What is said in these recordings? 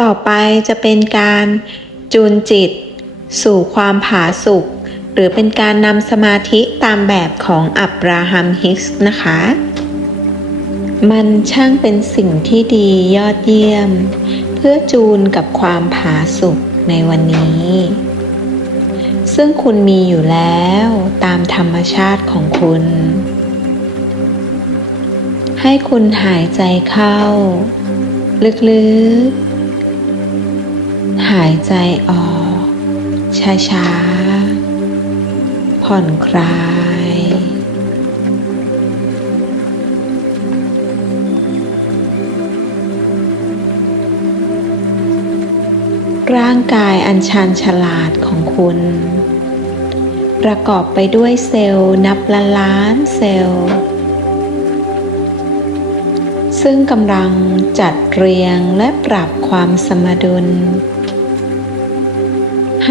ต่อไปจะเป็นการจูนจิต สู่ความผาสุกหรือเป็นการนำสมาธิตามแบบของอับราฮัมฮิกส์นะคะ มันช่างเป็นสิ่งที่ดียอดเยี่ยม เพื่อจูนกับความผาสุกในวันนี้ ซึ่งคุณมีอยู่แล้วตามธรรมชาติของคุณ ให้คุณหายใจเข้า ลึกๆ หายใจออก ช้าๆ ผ่อนคลาย ร่างกายอันชาญฉลาดของคุณ ประกอบไปด้วยเซลล์นับล้านล้านเซลล์ ซึ่งกำลังจัดเรียงและปรับความสมดุล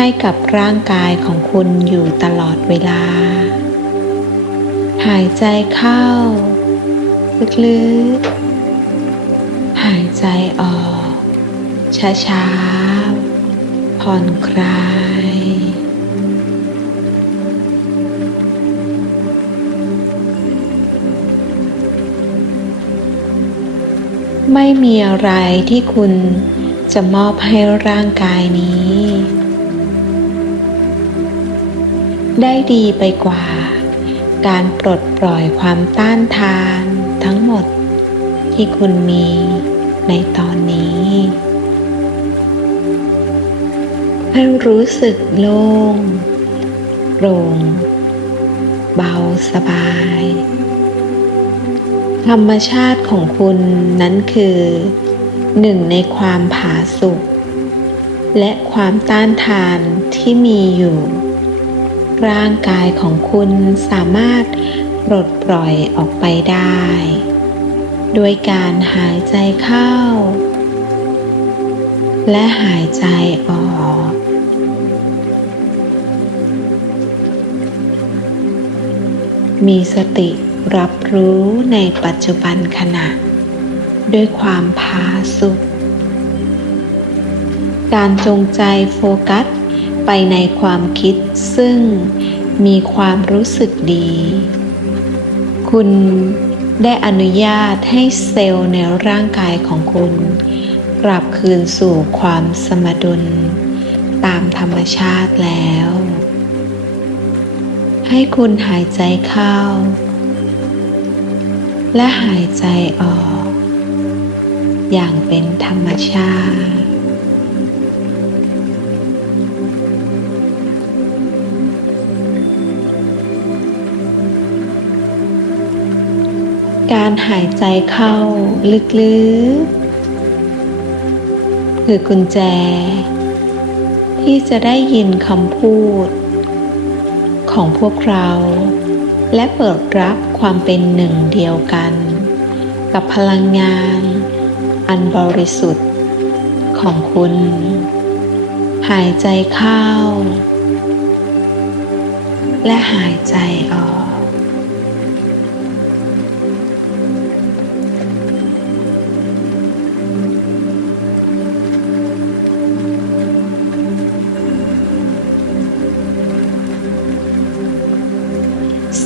ให้กับร่างกายของคุณอยู่ตลอดเวลา หายใจเข้า ลึกๆ หายใจออก ช้าๆ ผ่อนคลายไม่มีอะไรที่คุณจะมอบให้ร่างกายนี้ ได้ดีไปกว่า การปลดปล่อยความต้านทานทั้งหมดที่คุณมีในตอนนี้ให้รู้สึกโล่งโปร่ง เบาสบาย ธรรมชาติของคุณนั้นคือหนึ่งในความผาสุกและความต้านทานที่มีอยู่ ร่างกายของคุณสามารถปลดปล่อยออกไปได้โดยการหายใจเข้า และหายใจออก มีสติรับรู้ในปัจจุบันขณะ ด้วยความผาสุกการจงใจโฟกัส ไปในความคิดซึ่งมีความรู้สึกดี คุณได้อนุญาตให้เซลล์ในร่างกายของคุณ กลับคืนสู่ความสมดุล ตามธรรมชาติแล้ว ให้คุณหายใจเข้า และหายใจออก อย่างเป็นธรรมชาติ การหายใจเข้าลึกๆ คือกุญแจ ที่จะได้ยินคำพูด ของพวกเรา และเปิดรับความเป็นหนึ่งเดียวกัน กับพลังงาน อันบริสุทธิ์ ของคุณ หายใจเข้า และหายใจออก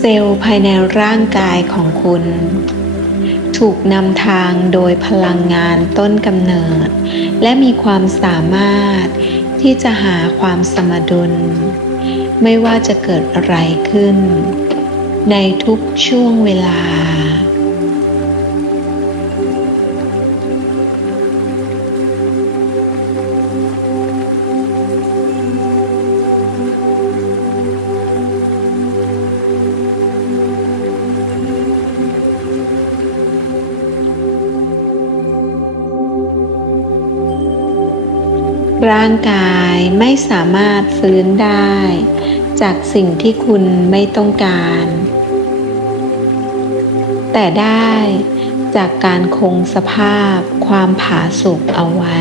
เซลล์ภายในร่างกายของคุณ ถูกนำทางโดยพลังงานต้นกำเนิด และมีความสามารถที่จะหาความสมดุล ไม่ว่าจะเกิดอะไรขึ้น ในทุกช่วงเวลา ร่างกายไม่สามารถฟื้นได้ จากสิ่งที่คุณไม่ต้องการ แต่ได้จากการคงสภาพความผาสุกเอาไว้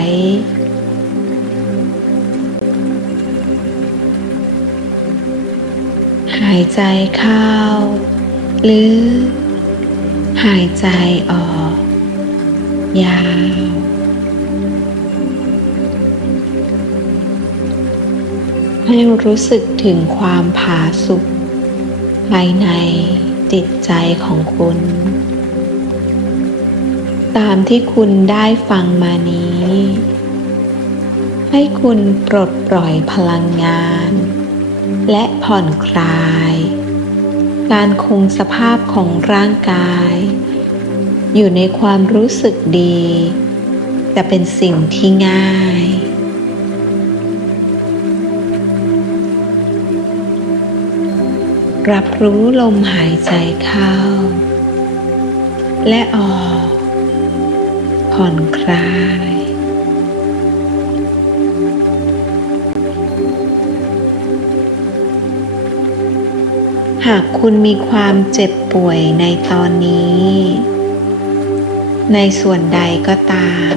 หายใจเข้า หรือ หายใจออก ยาว ให้รู้สึกถึงความผาสุกภายในจิตใจของคุณ ตามที่คุณได้ฟังมานี้ ให้คุณปลดปล่อยพลังงาน และผ่อนคลาย การคงสภาพของร่างกาย อยู่ในความรู้สึกดี จะเป็นสิ่งที่ง่าย รับรู้ลมหายใจเข้า และออก ผ่อนคลาย หากคุณมีความเจ็บป่วยในตอนนี้ ในส่วนใดก็ตาม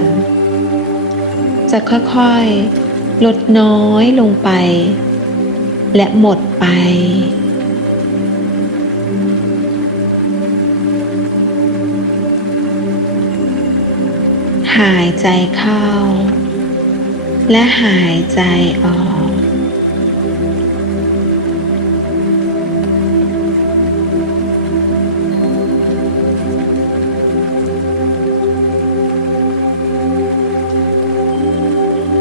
จะค่อยๆ ลดน้อยลงไป และหมดไป หายใจเข้า และหายใจออก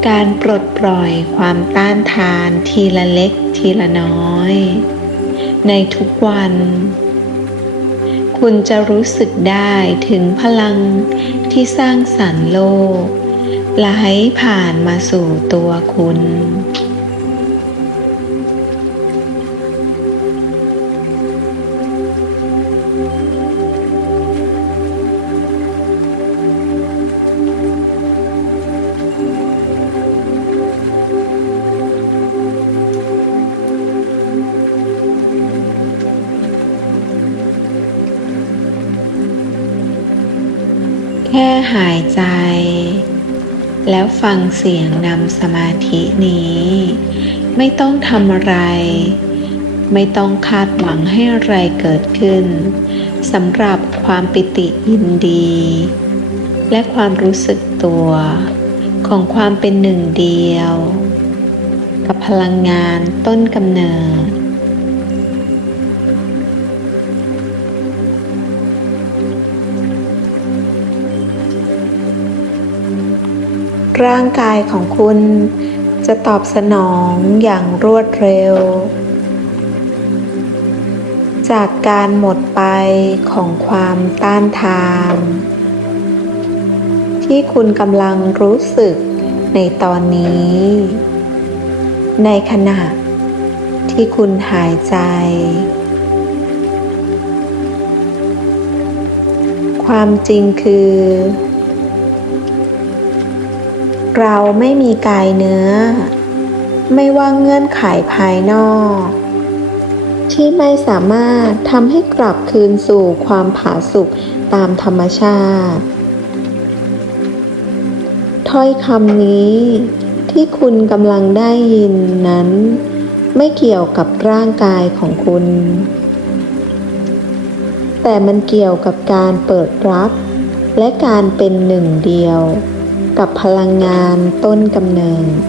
การปลดปล่อยความต้านทานทีละเล็กทีละน้อย ในทุกวัน คุณจะรู้สึกได้ถึงพลังที่สร้างสรรค์โลกไหลผ่านมาสู่ตัวคุณ แล้วฟังเสียงนำสมาธินี้ ไม่ต้องทำอะไร ไม่ต้องคาดหวังให้อะไรเกิดขึ้นสำหรับความปิติยินดี และความรู้สึกตัวของความเป็นหนึ่งเดียว กับพลังงานต้นกำเนิด ร่างกายของคุณ จะตอบสนองอย่างรวดเร็ว จากการหมดไปของความต้านทาน ที่คุณกำลังรู้สึกในตอนนี้ ในขณะที่คุณหายใจ ความจริงคือ เราไม่มีกายเนื้อ ไม่ว่าเงื่อนไขภายนอก ที่ไม่สามารถทำให้กลับคืนสู่ความผาสุกตามธรรมชาติ ถ้อยคำนี้ที่คุณกำลังได้ยินนั้น ไม่เกี่ยวกับร่างกายของคุณ แต่มันเกี่ยวกับการเปิดรับ และการเป็นหนึ่งเดียว กับพลังงานต้นกำเนิด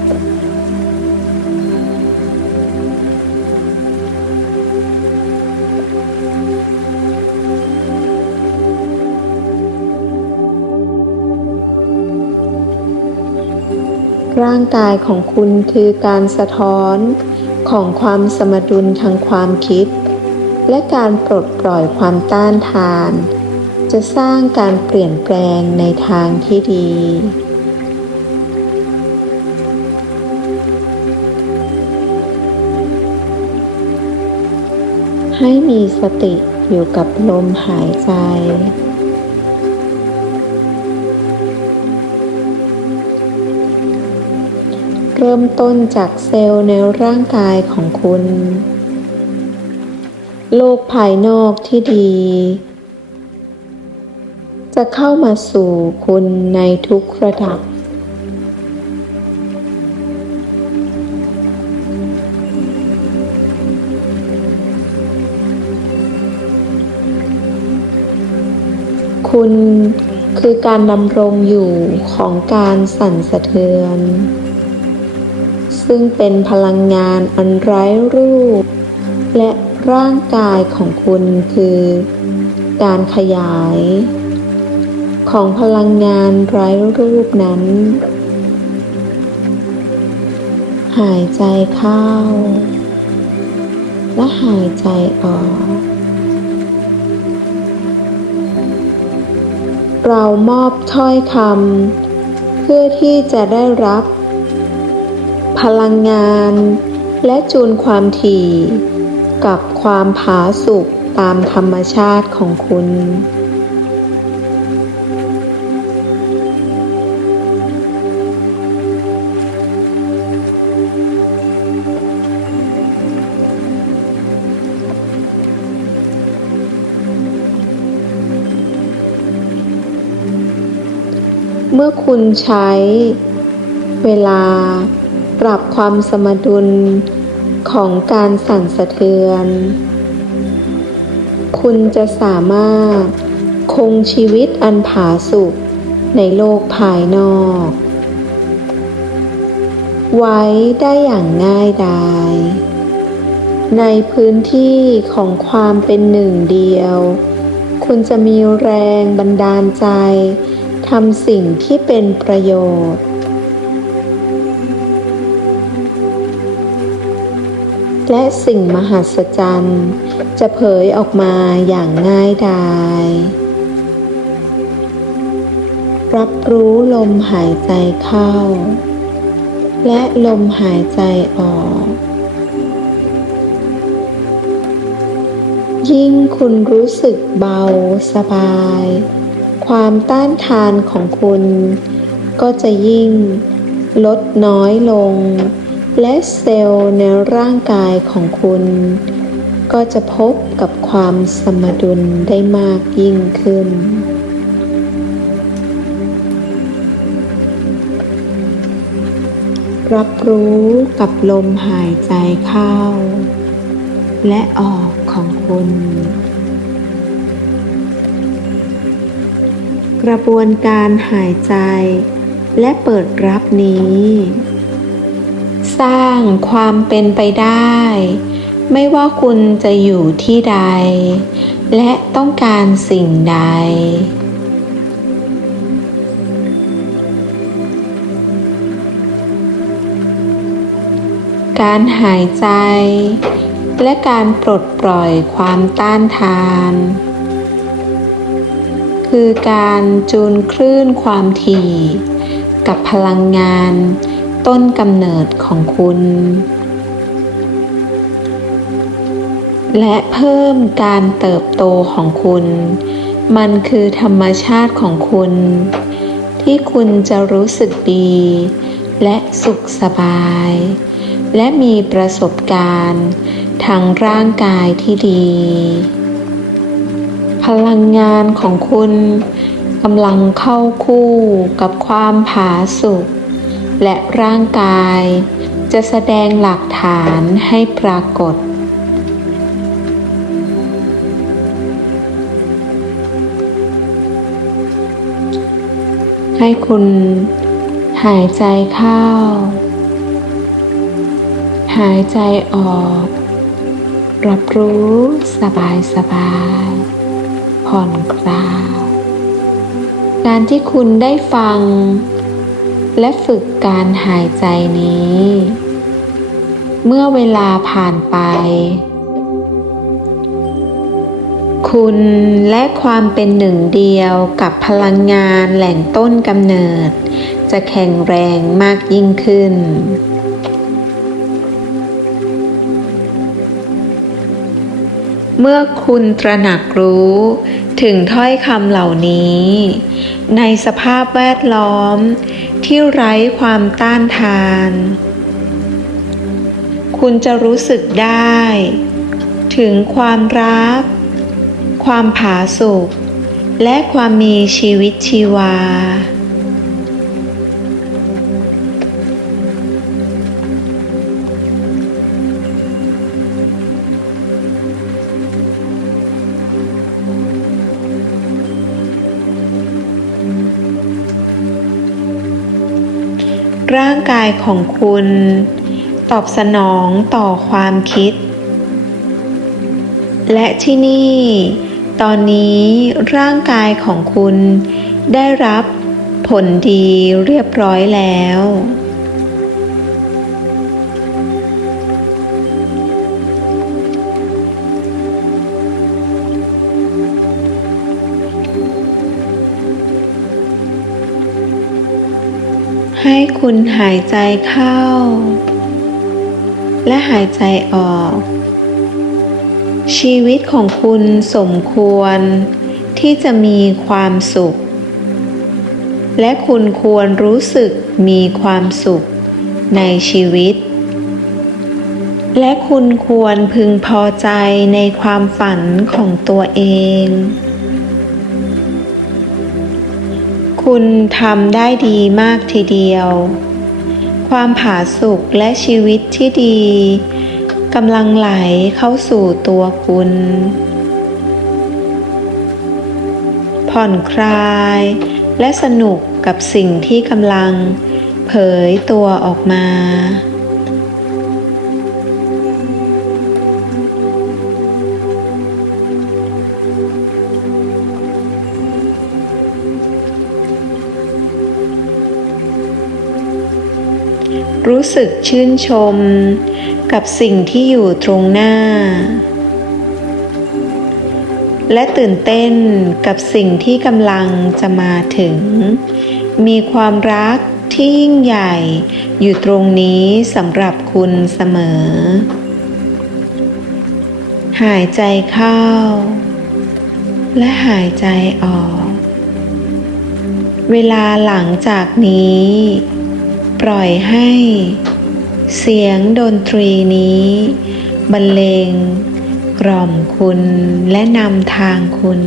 ร่างกายของคุณคือการสะท้อนของความสมดุลทางความคิด และการปลดปล่อยความต้านทาน จะสร้างการเปลี่ยนแปลงในทางที่ดี ให้มีสติอยู่กับลมหายใจ เริ่มต้นจากเซลล์ในร่างกายของคุณ โลกภายนอกที่ดี จะเข้ามาสู่คุณในทุกระดับ คุณคือการดำรงอยู่ของการสั่นสะเทือน ซึ่งเป็นพลังงานอันไร้รูป และร่างกายของคุณคือ การขยาย ของพลังงานไร้รูปนั้น หายใจเข้า และหายใจออก เรามอบถ้อยคำเพื่อที่จะได้รับ พลังงานและจูนความถี่ กับความผาสุกตามธรรมชาติของคุณ เมื่อคุณใช้ เวลา ปรับความสมดุลของการสั่นสะเทือน คุณจะสามารถคงชีวิตอันผาสุกในโลกภายนอก ไว้ได้อย่างง่ายดาย ในพื้นที่ของความเป็นหนึ่งเดียว คุณจะมีแรงบันดาลใจำสิ่งที่เป็นประโยชน์ และสิ่งมหัศจรรย์ จะเผยออกมาอย่างง่ายดาย รับรู้ลมหายใจเข้า และลมหายใจออก ยิ่งคุณรู้สึกเบาสบาย ความต้านทานของคุณ ก็จะยิ่ง ลดน้อยลง และเซลล์ในร่างกายของคุณ ก็จะพบกับความสมดุลได้มากยิ่งขึ้นรับรู้กับลมหายใจเข้า และออกของคุณ กระบวนการหายใจ และเปิดรับนี้ สร้างความเป็นไปได้ ไม่ว่าคุณจะอยู่ที่ใด และต้องการสิ่งใดการหายใจ และการปลดปล่อยความต้านทาน คือการจูนคลื่นความถี่ กับพลังงาน ต้นกำเนิดของคุณ และเพิ่มการเติบโตของคุณ มันคือธรรมชาติของคุณ ที่คุณจะรู้สึกดี และสุขสบาย และมีประสบการณ์ทางร่างกายที่ดี พลังงานของคุณกำลังเข้าคู่กับความผาสุกและร่างกายจะแสดงหลักฐานให้ปรากฏ ให้คุณหายใจเข้า หายใจออก รับรู้สบายสบาย ผ่อนคลาย การที่คุณได้ฟัง และฝึกการหายใจนี้ เมื่อเวลาผ่านไป คุณและความเป็นหนึ่งเดียวกับพลังงานแหล่งต้นกำเนิด จะแข็งแรงมากยิ่งขึ้น เมื่อคุณตระหนักรู้ถึงถ้อยคำเหล่านี้ ในสภาพแวดล้อมที่ไร้ความต้านทาน คุณจะรู้สึกได้ ถึงความรัก ความผาสุกและความมีชีวิตชีวา กายของคุณ ตอบสนองต่อความคิด และที่นี่ ตอนนี้ร่างกายของคุณได้รับผลดีเรียบร้อยแล้ว คุณหายใจเข้า และหายใจออก ชีวิตของคุณสมควรที่จะมีความสุข และคุณควรรู้สึกมีความสุขในชีวิต และคุณควรพึงพอใจในความฝันของตัวเอง คุณทำได้ดีมากทีเดียว ความผาสุกและชีวิตที่ดีกำลังไหลเข้าสู่ตัวคุณ ผ่อนคลายและสนุกกับสิ่งที่กำลังเผยตัวออกมา รู้สึกชื่นชม กับสิ่งที่อยู่ตรงหน้า และตื่นเต้นกับสิ่งที่กำลังจะมาถึง มีความรักที่ยิ่งใหญ่อยู่ตรงนี้สำหรับคุณเสมอ หายใจเข้า และหายใจออก เวลาหลังจากนี้ ปล่อยให้ เสียงดนตรีนี้ บรรเลง กล่อมคุณและนำทางคุณ